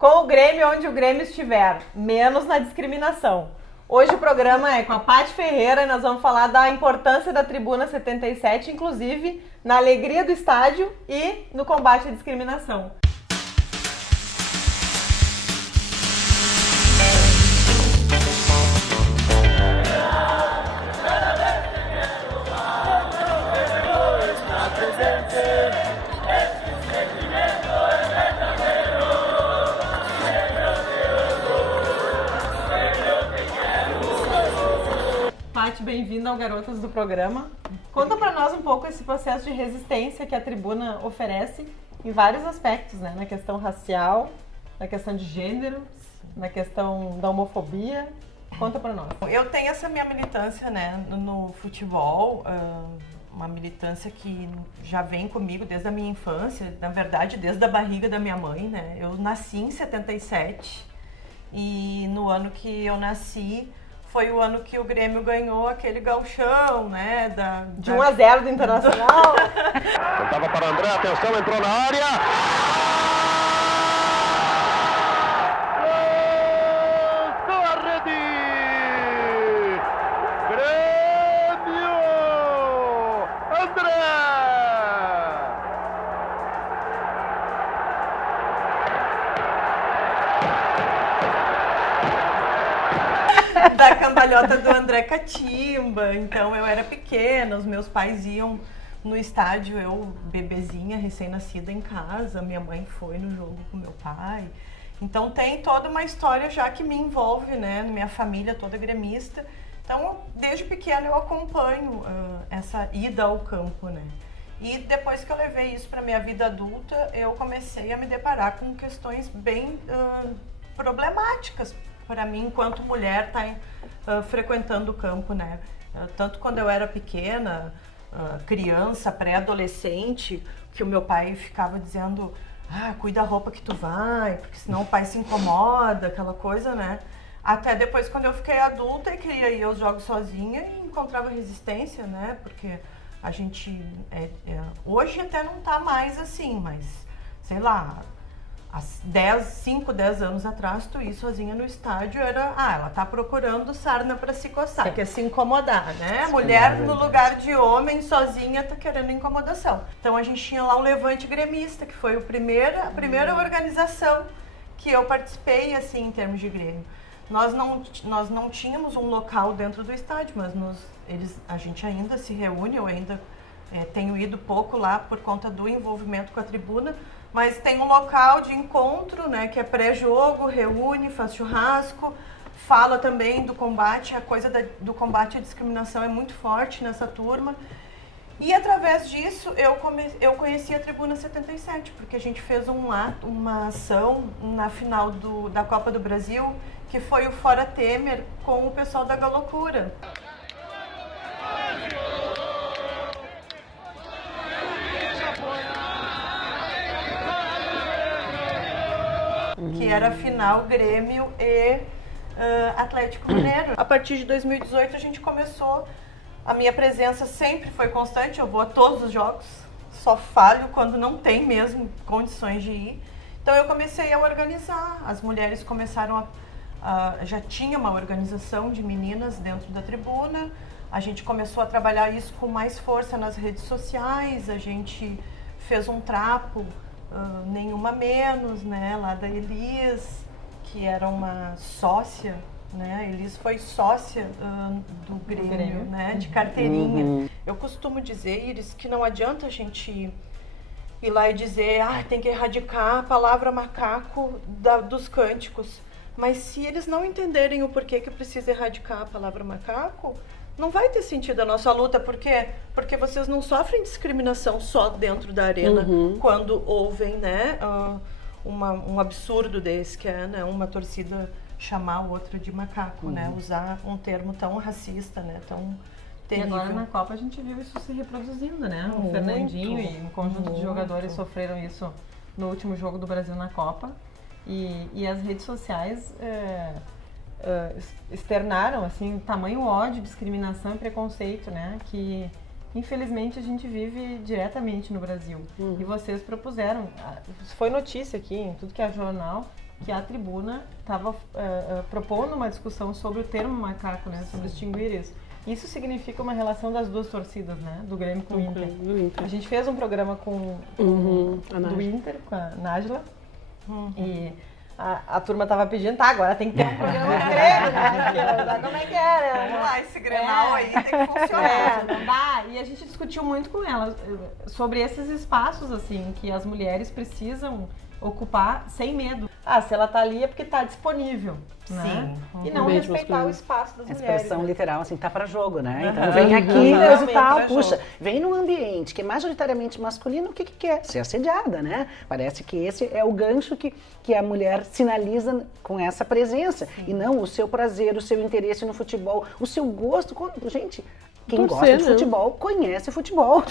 Com o Grêmio onde o Grêmio estiver, menos na discriminação. Hoje o programa é com a Paty Ferreira e nós vamos falar da importância da Tribuna 77, inclusive na alegria do estádio e no combate à discriminação. Paty, bem-vinda ao Garotas do Programa. Conta pra nós um pouco esse processo de resistência que a Tribuna oferece em vários aspectos, né? Na questão racial, na questão de gênero, na questão da homofobia. Conta pra nós. Eu tenho essa minha militância, né, no futebol, uma militância que já vem comigo desde a minha infância, na verdade desde a barriga da minha mãe, né? Eu nasci em 77 e no ano que eu nasci foi o ano que o Grêmio ganhou aquele gauchão, né? De 1-0 do Internacional. Tentava para André, atenção, entrou na área. Gol à rede! Grêmio! André! Da cambalhota do André Catimba. Então eu era pequena, os meus pais iam no estádio, eu bebezinha, recém-nascida em casa, minha mãe foi no jogo com meu pai. Então tem toda uma história já que me envolve, né, minha família toda gremista. Então desde pequena eu acompanho essa ida ao campo, né. E depois que eu levei isso para minha vida adulta, eu comecei a me deparar com questões bem problemáticas para mim, enquanto mulher, frequentando o campo, né? Tanto quando eu era pequena, criança, pré-adolescente, que o meu pai ficava dizendo: cuida da roupa que tu vai, porque senão o pai se incomoda, aquela coisa, né? Até depois, quando eu fiquei adulta e queria ir aos jogos sozinha e encontrava resistência, né? Porque a gente, hoje até não tá mais assim, mas, sei lá, há 5, 10 anos atrás, tu ir sozinha no estádio era, ela tá procurando sarna pra se coçar, quer se incomodar, né? Mulher no lugar de homem, sozinha, tá querendo incomodação. Então a gente tinha lá o Levante Gremista, que foi a primeira organização que eu participei, assim, em termos de Grêmio. Nós não tínhamos um local dentro do estádio, mas a gente ainda se reúne, eu ainda tenho ido pouco lá por conta do envolvimento com a Tribuna, mas tem um local de encontro, né, que é pré-jogo, reúne, faz churrasco, fala também do combate, a coisa do combate à discriminação é muito forte nessa turma. E através disso eu conheci a Tribuna 77, porque a gente fez uma ação na final da Copa do Brasil, que foi o Fora Temer com o pessoal da Galocura. Que era a final Grêmio e Atlético Mineiro. A partir de 2018 a gente começou, a minha presença sempre foi constante, eu vou a todos os jogos, só falho quando não tem mesmo condições de ir. Então eu comecei a organizar, as mulheres começaram já tinha uma organização de meninas dentro da Tribuna, a gente começou a trabalhar isso com mais força nas redes sociais, a gente fez um trapo, Nenhuma Menos, né, lá da Elis, que era uma sócia, né, a Elis foi sócia do Grêmio, né, de carteirinha. Uhum. Eu costumo dizer, Iris, que não adianta a gente ir lá e dizer, tem que erradicar a palavra macaco dos cânticos, mas se eles não entenderem o porquê que precisa erradicar a palavra macaco, não vai ter sentido a nossa luta. Por quê? Porque vocês não sofrem discriminação só dentro da arena, quando ouvem, né, um absurdo desse, que é, né, uma torcida chamar a outra de macaco, né, usar um termo tão racista, né, tão terrível. E agora na Copa a gente viu isso se reproduzindo, né? O Fernandinho e um conjunto de jogadores sofreram isso no último jogo do Brasil na Copa. E as redes sociais externaram assim tamanho ódio, discriminação e preconceito, né, que infelizmente a gente vive diretamente no Brasil. E vocês propuseram, foi notícia aqui em tudo que é jornal, que a tribuna estava propondo uma discussão sobre o termo macaco, né? Sobre distinguir isso. Isso significa uma relação das duas torcidas, né? Do Grêmio com o Inter. A gente fez um programa do Inter, com a Nájila, e a turma tava pedindo, tá, agora tem que ter um programa do Grêmio, né? Como é que é, né? Vamos lá, esse Grenal aí tem que funcionar. Não dá. E a gente discutiu muito com ela sobre esses espaços, assim, que as mulheres precisam ocupar sem medo. Se ela tá ali é porque tá disponível, né? Sim. E não respeitar o espaço das A mulheres. expressão literal, assim, tá pra jogo, né? Então Aham. vem aqui, Aham. e tal, Vem pra puxa, jogo. vem num ambiente que é majoritariamente masculino, o que quer? Ser assediada, né? Parece que esse é o gancho que a mulher sinaliza com essa presença. Sim. E não o seu prazer, o seu interesse no futebol, o seu gosto. Gente, quem Torcer, gosta de né? futebol, conhece futebol.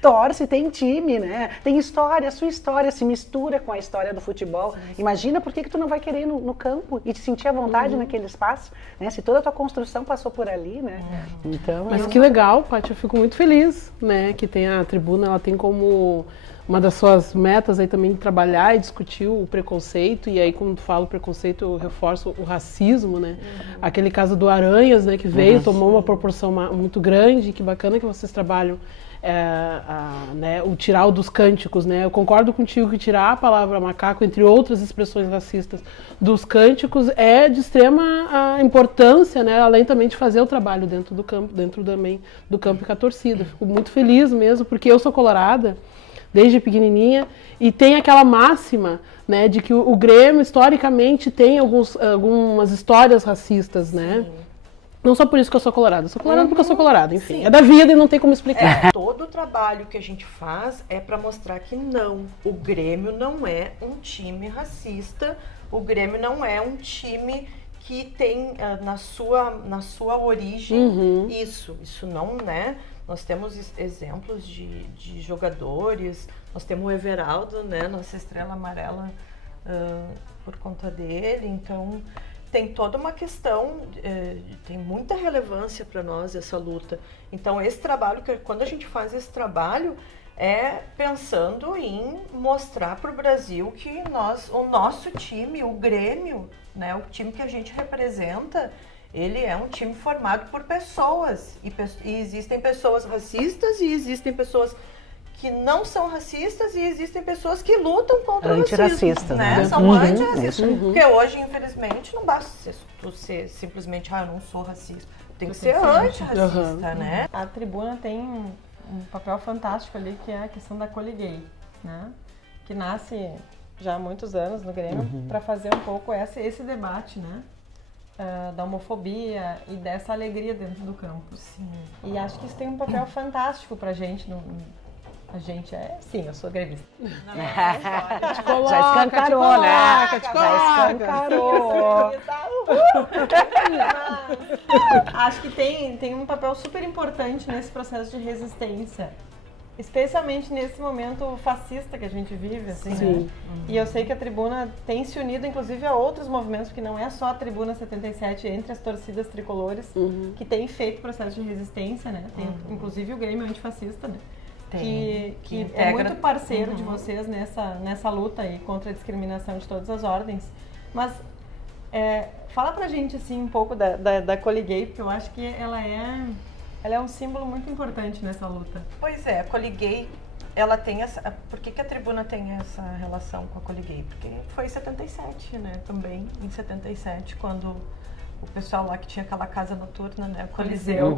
Torce, tem time, né? Tem história, a sua história se mistura com a história do futebol. Imagina por que tu não vai querer ir no campo e te sentir à vontade naquele espaço, né? Se toda a tua construção passou por ali, né? Então, Mas que legal, Paty, eu fico muito feliz, né, que tem a tribuna, ela tem como uma das suas metas aí também trabalhar e discutir o preconceito, e aí quando tu fala o preconceito eu reforço o racismo, né, aquele caso do Aranhas, né, que veio, tomou uma proporção muito grande, que bacana que vocês trabalham né, o tirar dos cânticos, né, eu concordo contigo que tirar a palavra macaco, entre outras expressões racistas, dos cânticos é de extrema importância, né, além também de fazer o trabalho dentro do campo, dentro também do campo e com a torcida. Fico muito feliz mesmo, porque eu sou colorada, desde pequenininha, e tem aquela máxima, né, de que o Grêmio, historicamente, tem algumas histórias racistas, né? Sim. Não só por isso que eu sou colorada porque eu sou colorada, enfim. Sim. É da vida e não tem como explicar. Todo o trabalho que a gente faz é para mostrar que não, o Grêmio não é um time racista, o Grêmio não é um time que tem na sua origem isso não, né? Nós temos exemplos de jogadores, nós temos o Everaldo, né, nossa estrela amarela, por conta dele, então tem toda uma questão, tem muita relevância para nós essa luta. Então esse trabalho, quando a gente faz esse trabalho, é pensando em mostrar para o Brasil que o nosso time, o Grêmio, né, o time que a gente representa, ele é um time formado por pessoas, e existem pessoas racistas e existem pessoas que não são racistas e existem pessoas que lutam contra o racismo, antirracistas, né? São antirracistas, porque hoje, infelizmente, não basta tu ser simplesmente, eu não sou racista, tem que ser antirracista, né? A tribuna tem um papel fantástico ali, que é a questão da Coli Gay, né? Que nasce já há muitos anos no Grêmio para fazer um pouco esse debate, né? Da homofobia e dessa alegria dentro do campo. Sim. E acho que isso tem um papel fantástico pra gente. A gente sim, eu sou gremista. Já escancarou, né? Já escancarou. Acho que tem um papel super importante nesse processo de resistência. Especialmente nesse momento fascista que a gente vive, assim, né? E eu sei que a tribuna tem se unido, inclusive, a outros movimentos, porque não é só a Tribuna 77 entre as torcidas tricolores que tem feito processo de resistência, né? Tem, inclusive, o Grêmio Antifascista, né? Que é muito parceiro de vocês nessa luta aí contra a discriminação de todas as ordens. Mas fala pra gente, assim, um pouco da Coli Gay, porque eu acho que ela é um símbolo muito importante nessa luta. Pois é, a Coli Gay, ela tem essa... Por que a tribuna tem essa relação com a Coli Gay? Porque foi em 77, né? Também, em 77, quando o pessoal lá que tinha aquela casa noturna, né? O Coliseu.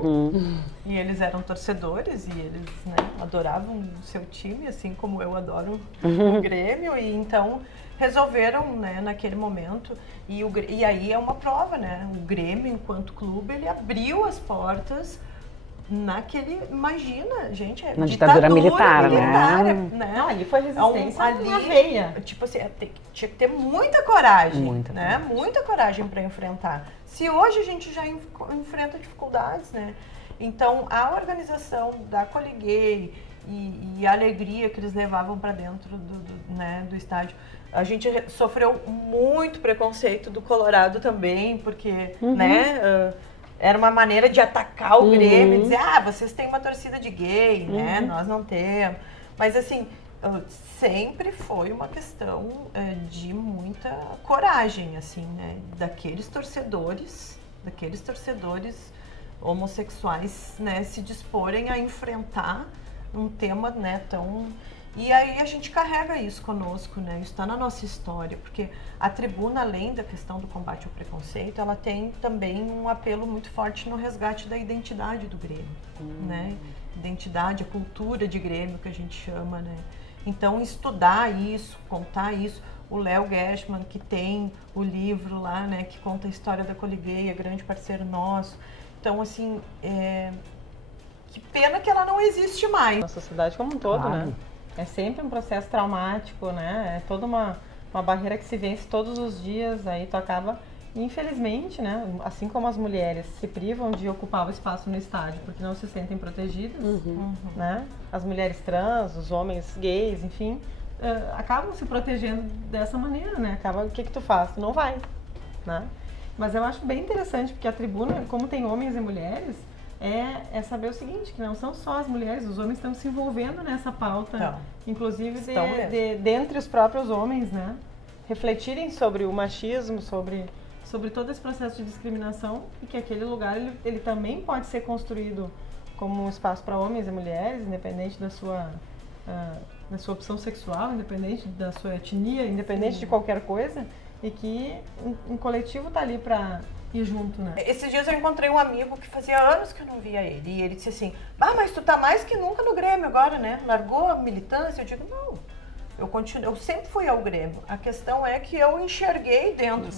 E eles eram torcedores e eles, né, adoravam o seu time, assim como eu adoro o Grêmio. E então resolveram, né, naquele momento... E aí é uma prova, né? O Grêmio, enquanto clube, ele abriu as portas... Imagina, gente, na ditadura militar, né? Não, ali foi resistência na veia. Tipo assim, tinha que ter muita coragem, Muita coragem para enfrentar. Se hoje a gente já enfrenta dificuldades, né? Então, a organização da Coli Gay e a alegria que eles levavam para dentro do estádio, a gente sofreu muito preconceito do Colorado também, porque, né? Era uma maneira de atacar o Grêmio, dizer, vocês têm uma torcida de gay, né? Nós não temos. Mas assim, sempre foi uma questão de muita coragem, assim, né? Daqueles torcedores homossexuais, né, se disporem a enfrentar um tema, né, tão... E aí a gente carrega isso conosco, né? Isso está na nossa história, porque a tribuna, além da questão do combate ao preconceito, ela tem também um apelo muito forte no resgate da identidade do Grêmio, né? Identidade, a cultura de Grêmio que a gente chama, né? Então, estudar isso, contar isso. O Léo Gershman, que tem o livro lá, né, que conta a história da Coligueia, grande parceiro nosso. Então, assim, que pena que ela não existe mais. Na sociedade como um todo, né? É sempre um processo traumático, né? É toda uma barreira que se vence todos os dias, aí tu acaba, infelizmente, né? Assim como as mulheres se privam de ocupar o espaço no estádio porque não se sentem protegidas, né? As mulheres trans, os homens gays, enfim, acabam se protegendo dessa maneira, né? Acaba, o que tu faz? Tu não vai, né? Mas eu acho bem interessante, porque a tribuna, como tem homens e mulheres, é saber o seguinte, que não são só as mulheres, os homens estão se envolvendo nessa pauta, inclusive dentre os próprios homens, né? Refletirem sobre o machismo, sobre todo esse processo de discriminação, e que aquele lugar ele também pode ser construído como um espaço para homens e mulheres, independente da sua opção sexual, independente da sua etnia, independente de qualquer coisa, e que um coletivo tá ali para ir junto, né? Esses dias eu encontrei um amigo que fazia anos que eu não via ele, e ele disse assim, mas tu tá mais que nunca no Grêmio agora, né? Largou a militância? Eu digo, não, eu sempre fui ao Grêmio. A questão é que eu enxerguei dentro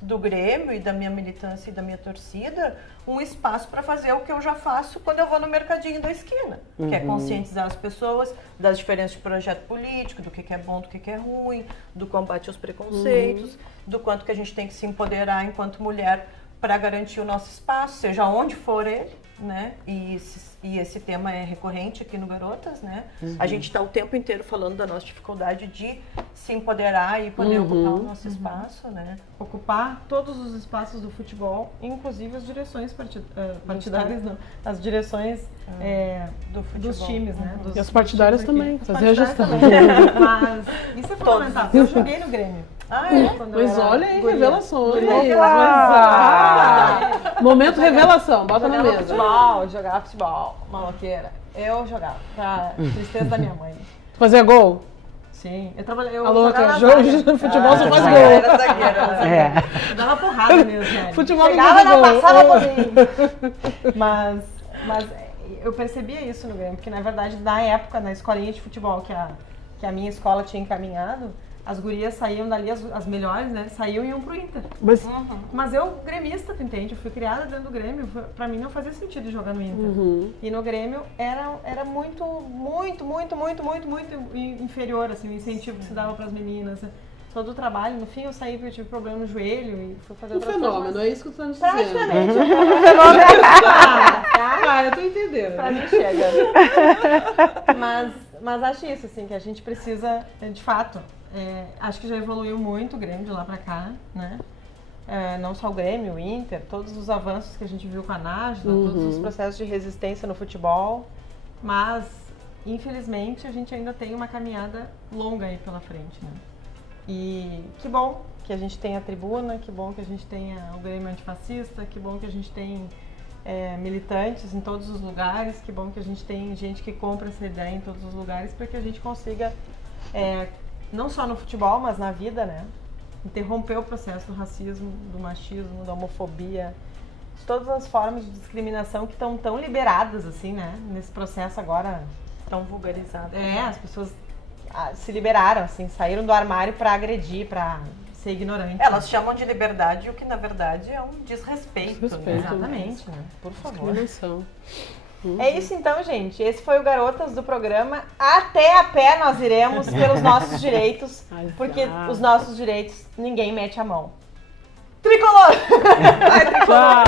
do Grêmio e da minha militância e da minha torcida um espaço para fazer o que eu já faço quando eu vou no mercadinho da esquina, que é conscientizar as pessoas das diferenças de projeto político, do que é bom, do que é ruim, do combate aos preconceitos, do quanto que a gente tem que se empoderar enquanto mulher para garantir o nosso espaço, seja onde for ele, né? E esse tema é recorrente aqui no Garotas, né? A gente está o tempo inteiro falando da nossa dificuldade de se empoderar e poder ocupar o nosso espaço, né? Ocupar todos os espaços do futebol, inclusive as direções partidárias, não, as direções dos times, né? E as partidárias também, fazer a gestão. Mas isso é fundamental. Eu joguei no Grêmio. Pois olha aí, guria. revelações. Guria. Momento revelação, bota na mesa. Jogava futebol, maloqueira. Eu jogava, pra tristeza da minha mãe. Fazer gol? Sim, eu trabalhei. Eu Alô, jogava jogo de futebol só faz gol. Era zagueira. Eu dava porrada mesmo, velho. Futebol não chegava faz gol. passava por mim. Mas eu percebia isso no Grêmio, porque na verdade, na época, na escolinha de futebol que a minha escola tinha encaminhado, as gurias saíam dali, as melhores, né? Saíam e iam pro Inter. Mas eu, gremista, tu entende? Eu fui criada dentro do Grêmio. Pra mim não fazia sentido jogar no Inter. E no Grêmio era muito inferior, assim, o incentivo que se dava pras meninas. Todo o trabalho. No fim eu saí porque eu tive problema no joelho e fui fazer outras coisas. Fenômeno, é isso que tu tá me dizendo. Praticamente. Um fenômeno. Eu tô entendendo. Pra mim chega. Mas acho isso, assim, que a gente precisa, de fato, acho que já evoluiu muito o Grêmio de lá pra cá, né? Não só o Grêmio, o Inter, todos os avanços que a gente viu com a Nájila, todos os processos de resistência no futebol, mas, infelizmente, a gente ainda tem uma caminhada longa aí pela frente, né? E que bom que a gente tem a tribuna, que bom que a gente tem o Grêmio antifascista, que bom que a gente tem militantes em todos os lugares, que bom que a gente tem gente que compra essa ideia em todos os lugares, para que a gente consiga, não só no futebol, mas na vida, né, interromper o processo do racismo, do machismo, da homofobia, de todas as formas de discriminação que estão tão liberadas, assim, né, nesse processo agora Tão vulgarizado. as pessoas se liberaram, assim, saíram do armário para agredir, para ser ignorante. Elas chamam de liberdade o que na verdade é um desrespeito. Né? Exatamente, né? Por favor. Discriminação. É isso então, gente. Esse foi o Garotas do programa. Até a pé nós iremos pelos nossos direitos, porque os nossos direitos ninguém mete a mão. Tricolor! Tchau!